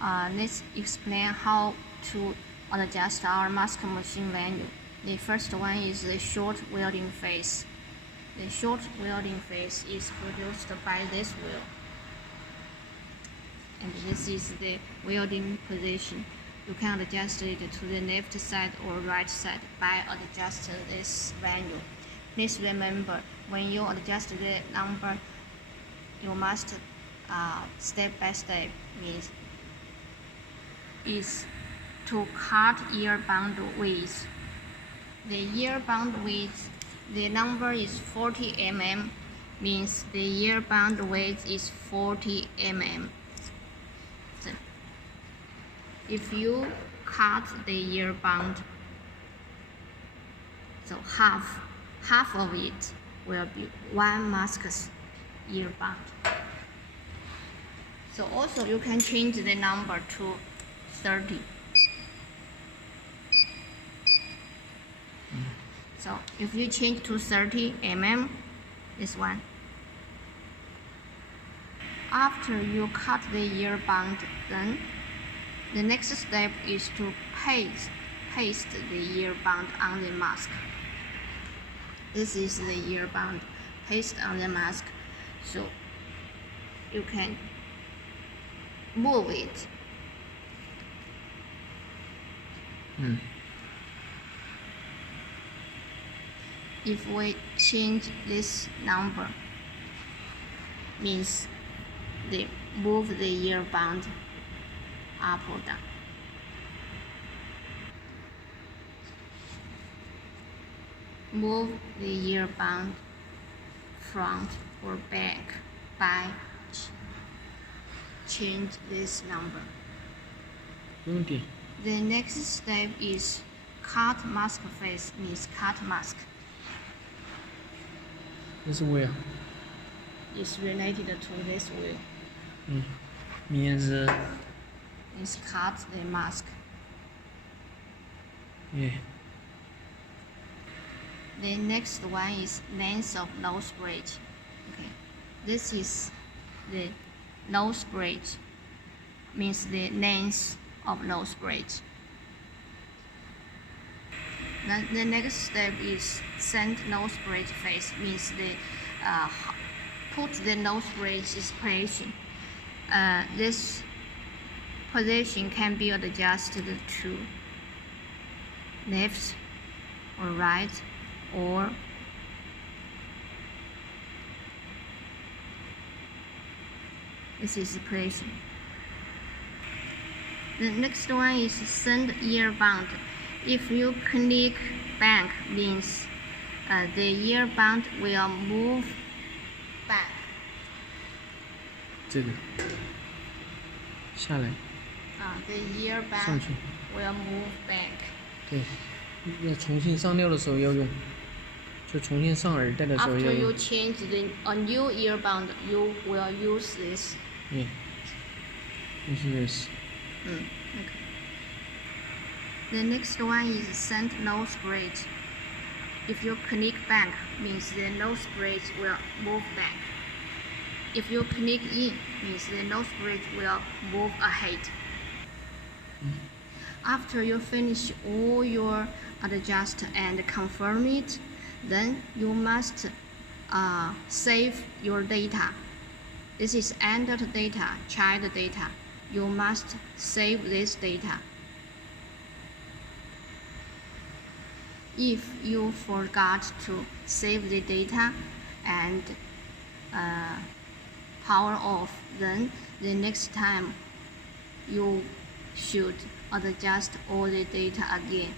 let's explain how to adjust our mask machine value. The first one is the short welding phase. The short welding phase is produced by this wheel. And this is the welding position. You can adjust it to the left side or right side by adjusting this value. Please remember, when you adjust the number, you must step by step is to cut ear band width. The ear band width, the number is 40 mm, means the ear band width is 40 mm. So if you cut the ear band, so half of it will be one mask's ear band. So also you can change the number to 30. So if you change to 30 mm, this one. After you cut the ear band, then the next step is to paste the ear band on the mask. This is the ear band, paste on the mask, so you can move it. If we change this number, means they move the ear band up or down. Move the ear band front or back by change this number. The next step is cut mask face, means cut mask. This wheel is related to this wheel. Means is cut the mask. Yeah. The next one is length of nose bridge. Okay, this is the nose bridge, means the length of nose bridge. Then the next step is send nose bridge face, means the put the nose bridge is position. This position can be adjusted to left or right, or this is the position. The next one is send ear band. If you click back, means the ear band will move back. 这个下来 The ear 上 band 去， will move back. 对，要重新上料的时候要用，就重新上耳带的时候 After 要 you 用。 change a new ear band, you will use this. Yeah. This is Okay. The next one is send nose bridge. If you click back, means the nose bridge will move back. If you click in, means the nose bridge will move ahead. After you finish all your adjust and confirm it, then you must save your data. This is entered data, child data. You must save this data. If you forgot to save the data and power off, then the next time you should adjust all the data again.